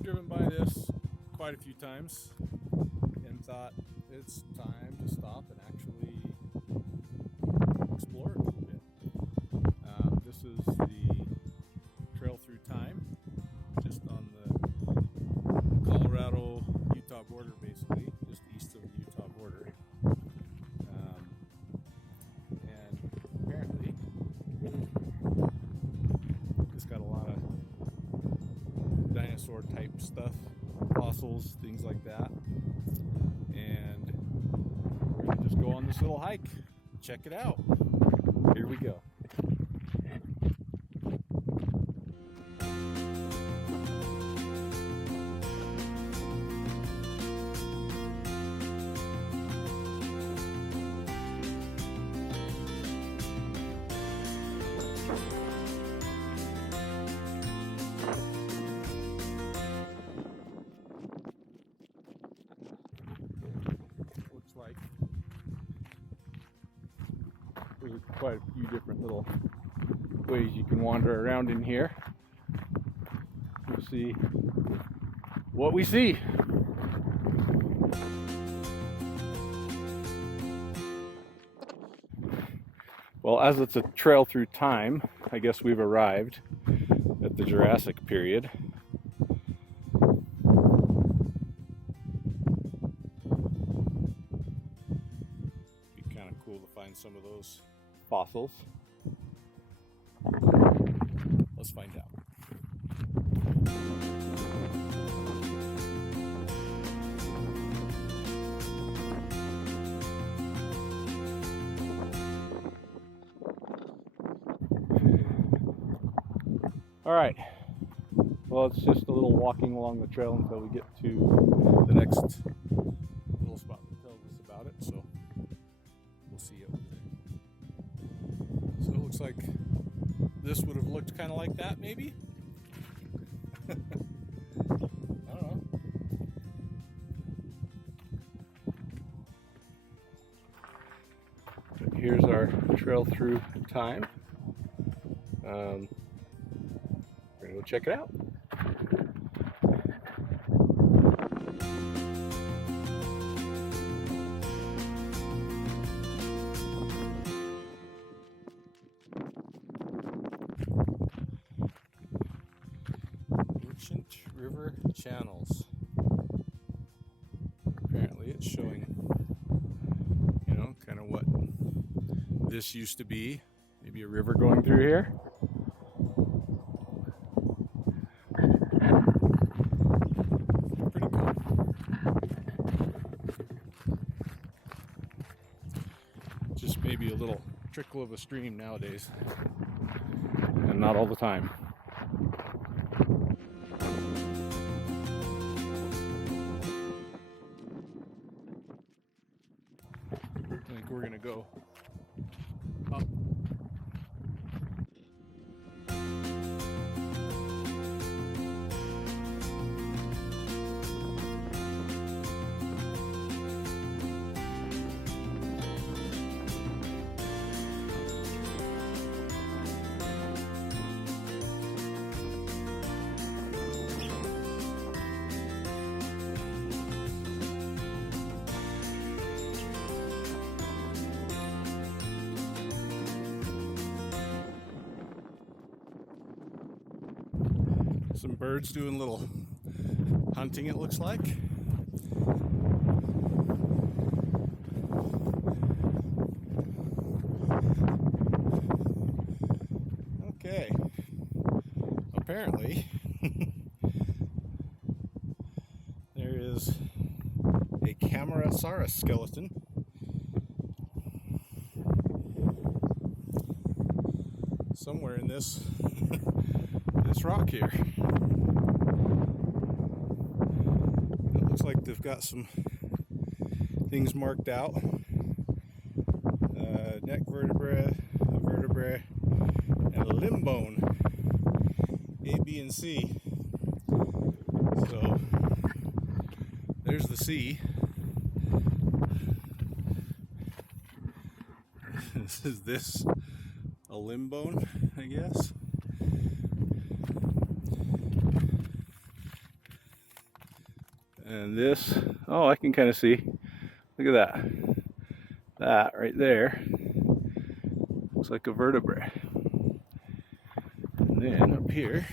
I've driven by this quite a few times and thought it's time to stop and actually explore it a little bit. This is the trail through time, just on the Colorado-Utah border, basically, just east of the Utah border. And apparently, it's got a lot of dinosaur type stuff, fossils, things like that. And we're gonna just go on this little hike, check it out. Here we go. Looks like there's quite a few different little ways you can wander around in here. We'll see what we see. Well, as it's a trail through time, I guess we've arrived at the Jurassic period. Be kind of cool to find some of those fossils. Let's find out. All right, well, it's just a little walking along the trail until we get to the next little spot that tells us about it, so we'll see it. So it looks like this would have looked kind of like that, maybe? I don't know. But here's our trail through time. We're gonna go check it out. Ancient river channels. Apparently it's showing, kind of what this used to be. Maybe a river going through here. Pretty cool. Just maybe a little trickle of a stream nowadays, and not all the time. I think we're gonna go up. Some birds doing a little hunting, it looks like. Okay. Apparently, there is a Camarasaurus skeleton somewhere in this rock here. It looks like they've got some things marked out. Neck vertebra, a vertebra, and a limb bone. A, B, and C. So there's the C. Is this a limb bone, I guess? And this, oh, I can kind of see. Look at that. That right there looks like a vertebrae. And then up here,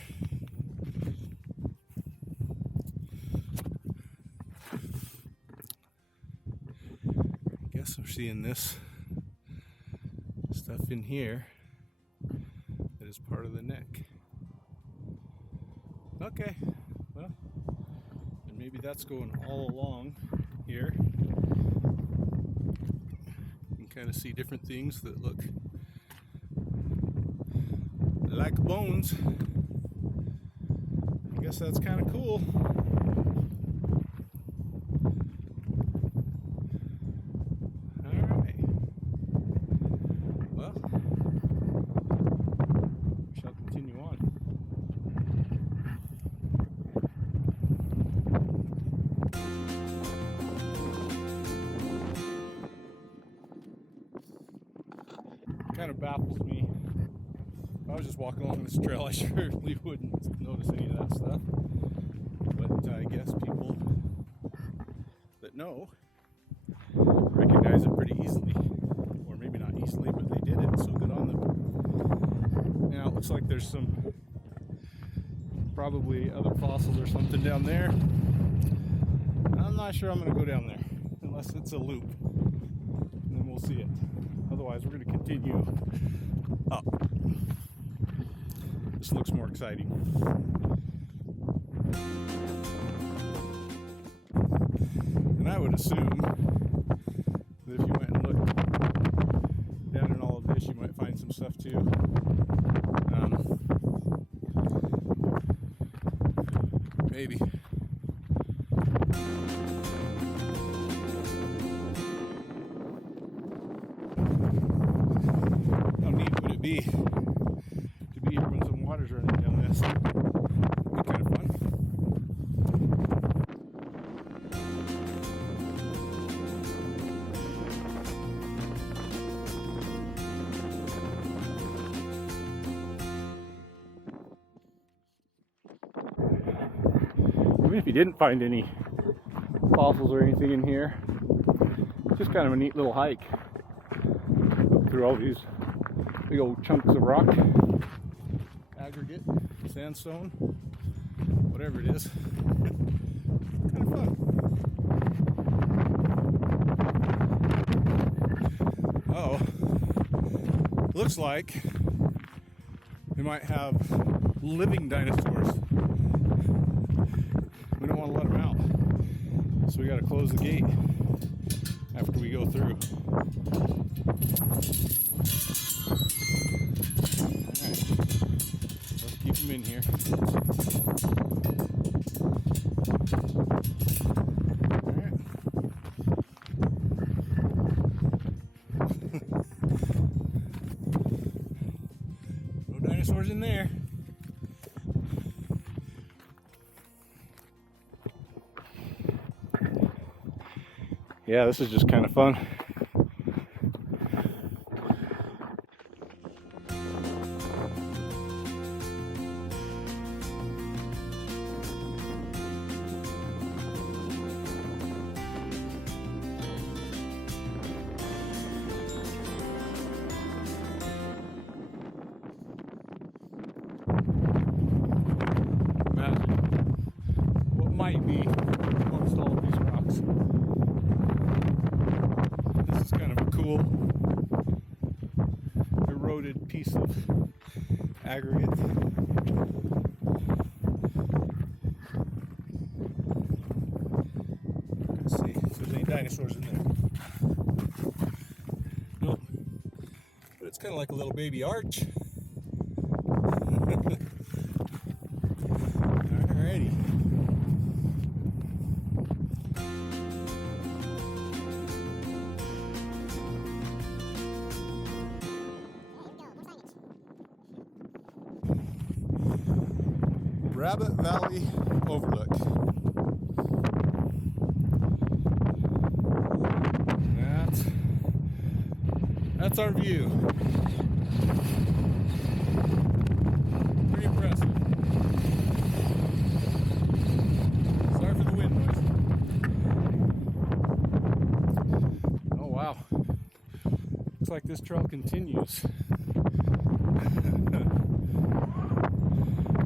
I guess I'm seeing this stuff in here that is part of the neck. Okay, well, and maybe that's going all along here. You can kind of see different things that look like bones. I guess that's kind of cool. Alright. Well, we shall continue on. Kind of baffles me. If I was just walking along this trail, I surely wouldn't notice any of that stuff. But I guess people that know recognize it pretty easily. Or maybe not easily, but they did it, so good on them. Now it looks like there's some probably other fossils or something down there. I'm not sure I'm going to go down there unless it's a loop. And then we'll see it. Otherwise, we're going to continue up. This looks more exciting. And I would assume that if you went and looked down in all of this, you might find some stuff too. Maybe. How neat would it be to be here when some water's running down this? It'd be kind of fun. Even if you didn't find any fossils or anything in here, it's just kind of a neat little hike up through all these big old chunks of rock, aggregate, sandstone, whatever it is. Kind of fun. Oh, looks like we might have living dinosaurs. We don't want to let them out, so we got to close the gate after we go through. Let's keep them in here. Alright. No dinosaurs in there. Yeah, this is just kind of fun. What might be amongst all of these rocks. This is kind of a cool eroded piece of aggregate. Let's see if there's any dinosaurs in there. Nope. But it's kind of like a little baby arch. Alrighty. Rabbit Valley Overlook. That's our view. Pretty impressive. Sorry for the wind noise. Looks like this trail continues.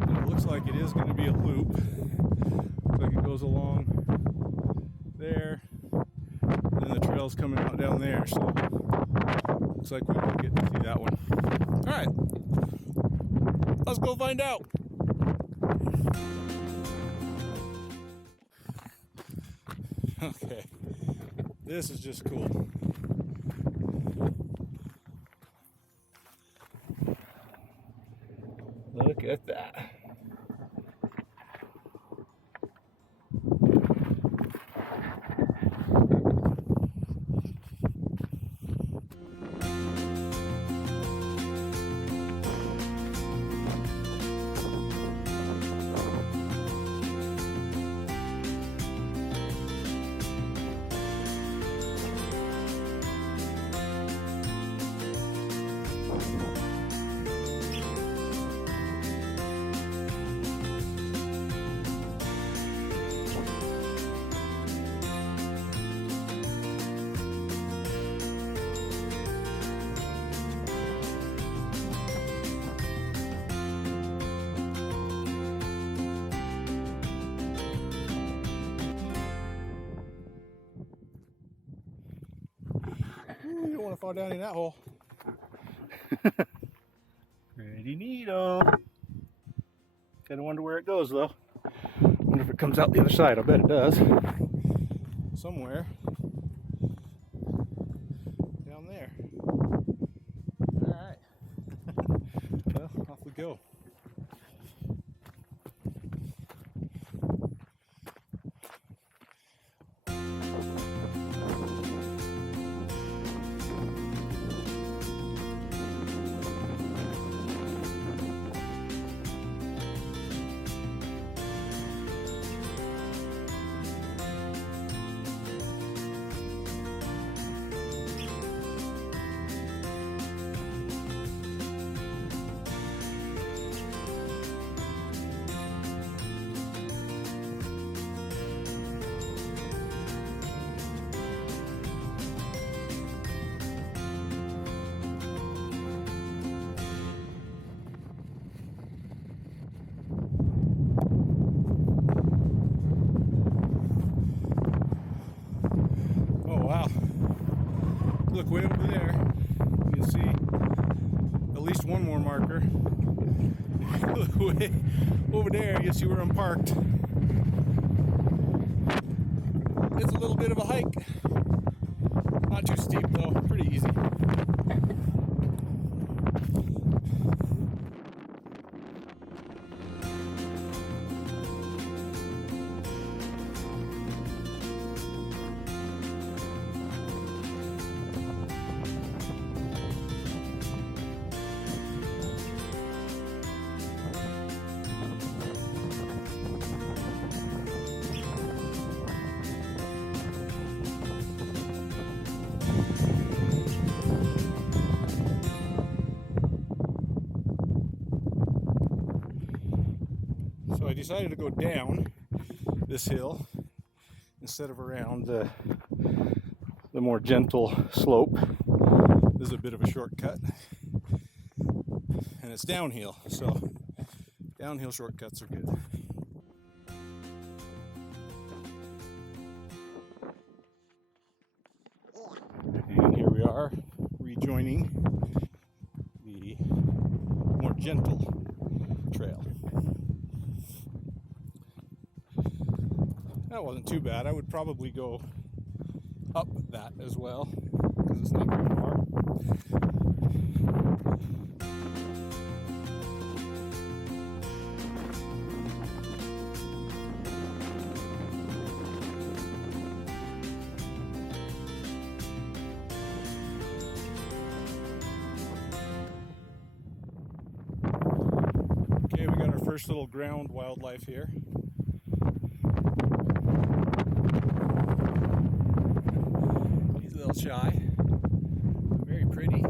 It looks like it is going to be a loop. Looks like it goes along there, and then the trail's coming out down there, so looks like we will get to see that one. Alright, let's go find out. Okay, this is just cool. Look at that. You don't want to fall down in that hole. Pretty neato. Kind of wonder where it goes though. Wonder if it comes out the other side. I bet it does. Somewhere down there. Alright. Well, off we go. Wow, look way over there, you can see at least one more marker. Look way over there, you see where I'm parked. It's a little bit of a hike, not too steep though, pretty easy. So I decided to go down this hill instead of around the more gentle slope. This is a bit of a shortcut, and it's downhill, so downhill shortcuts are good. And here we are, rejoining the more gentle trail. That wasn't too bad. I would probably go up that as well, because it's not very far. Okay, we got our first little ground wildlife here. He's a little shy. Very pretty.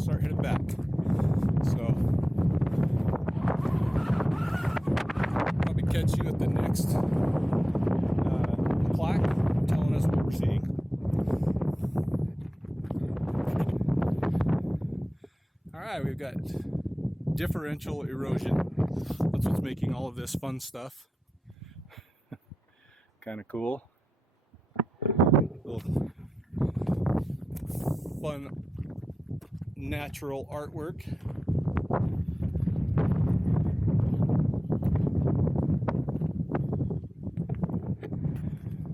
and start heading back. So probably catch you at the next plaque telling us what we're seeing. Alright, we've got differential erosion. That's what's making all of this fun stuff. Kind of cool. Little fun natural artwork.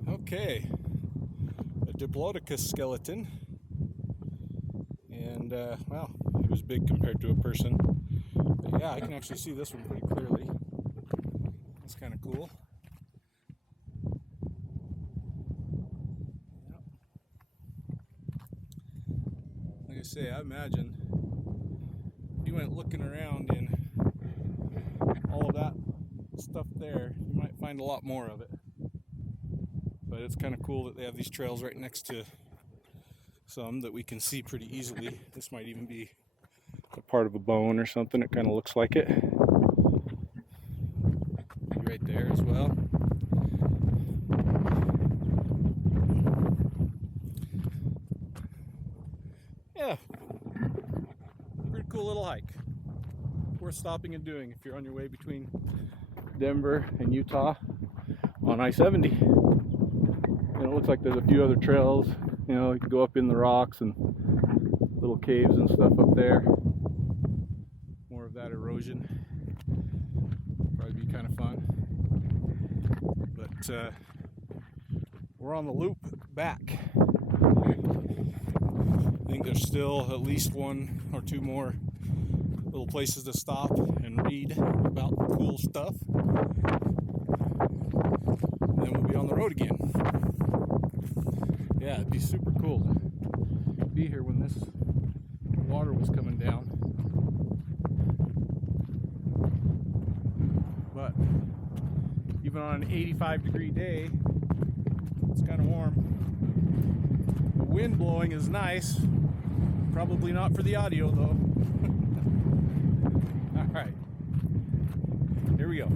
Okay, a Diplodocus skeleton, and well, he was big compared to a person, but yeah, I can actually see this one pretty clearly. That's kind of cool. Yep. Like I say, I imagine if you went looking around in all of that stuff there, you might find a lot more of it. But it's kind of cool that they have these trails right next to some that we can see pretty easily. This might even be a part of a bone or something. It kind of looks like it. Right there as well. Yeah, pretty cool little hike. Worth stopping and doing if you're on your way between Denver and Utah on I-70. It looks like there's a few other trails, you know, you can go up in the rocks and little caves and stuff up there. More of that erosion. Probably be kind of fun. But we're on the loop back. I think there's still at least one or two more little places to stop and read about cool stuff. And then we'll be on the road again. Yeah, it'd be super cool to be here when this water was coming down. But even on an 85-degree day, it's kind of warm. The wind blowing is nice. Probably not for the audio though. All right, here we go.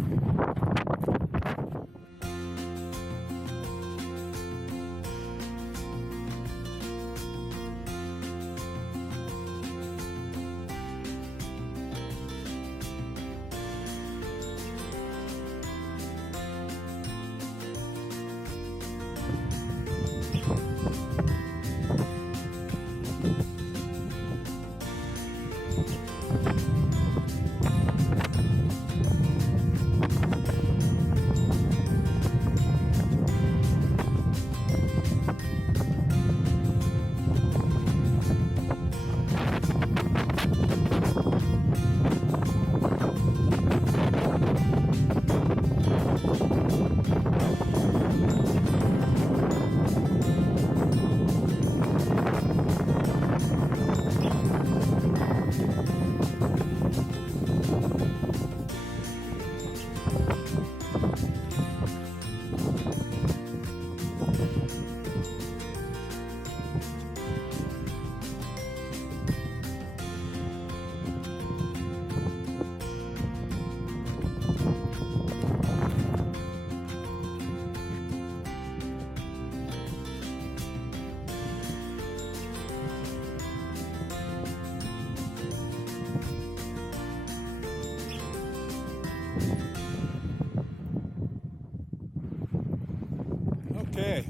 Okay,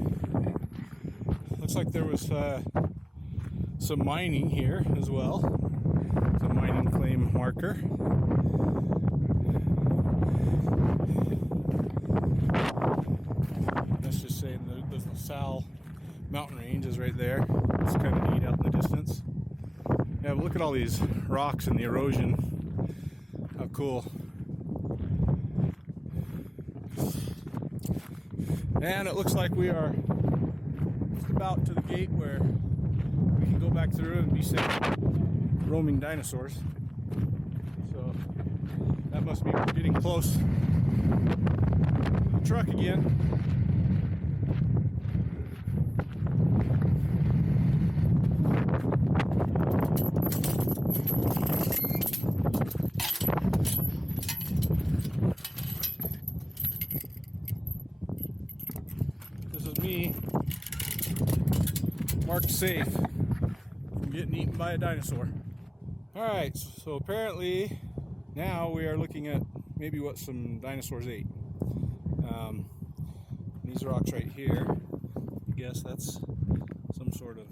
looks like there was some mining here as well. It's a mining claim marker. Let's just say the LaSalle mountain range is right there. It's kind of neat out in the distance. Yeah, but look at all these rocks and the erosion. How cool. And it looks like we are just about to the gate where we can go back through and be safe roaming dinosaurs. So that must mean we're getting close. The truck again. safe from getting eaten by a dinosaur. Alright, so apparently now we are looking at maybe what some dinosaurs ate. These rocks right here, I guess that's some sort of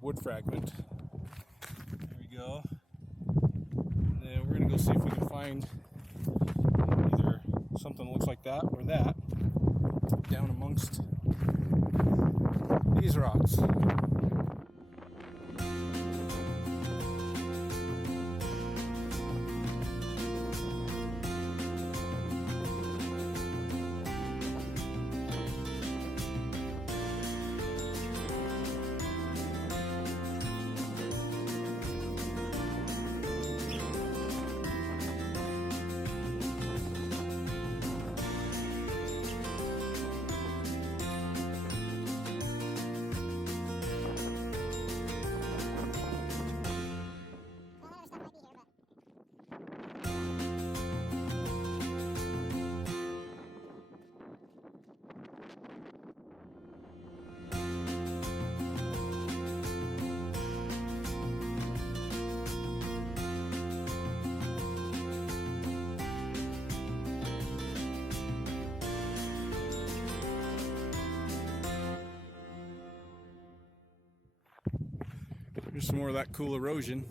wood fragment. There we go. And then we're going to go see if we can find either something that looks like that or that down amongst these rocks. Here's some more of that cool erosion.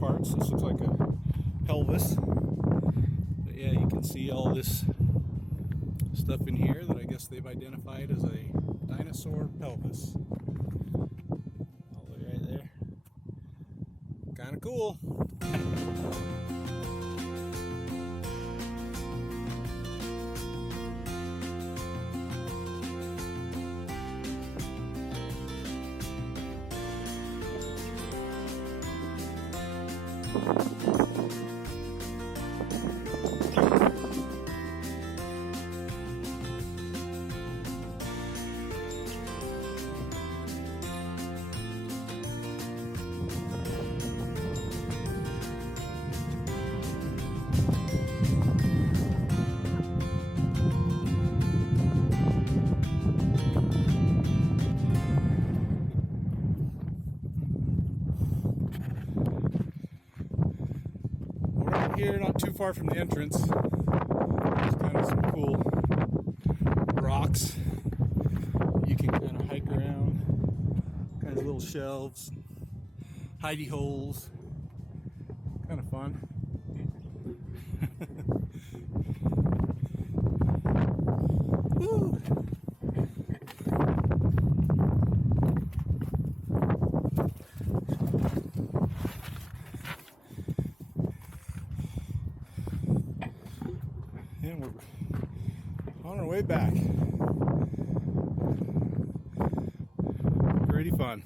Parts. This looks like a pelvis. But yeah, you can see all this stuff in here that I guess they've identified as a dinosaur pelvis. All the way right there. Kind of cool. Here, not too far from the entrance, there's kind of some cool rocks you can kind of hike around, kinds of little shelves, hidey holes, kind of fun. Woo! And we're on our way back. Pretty fun.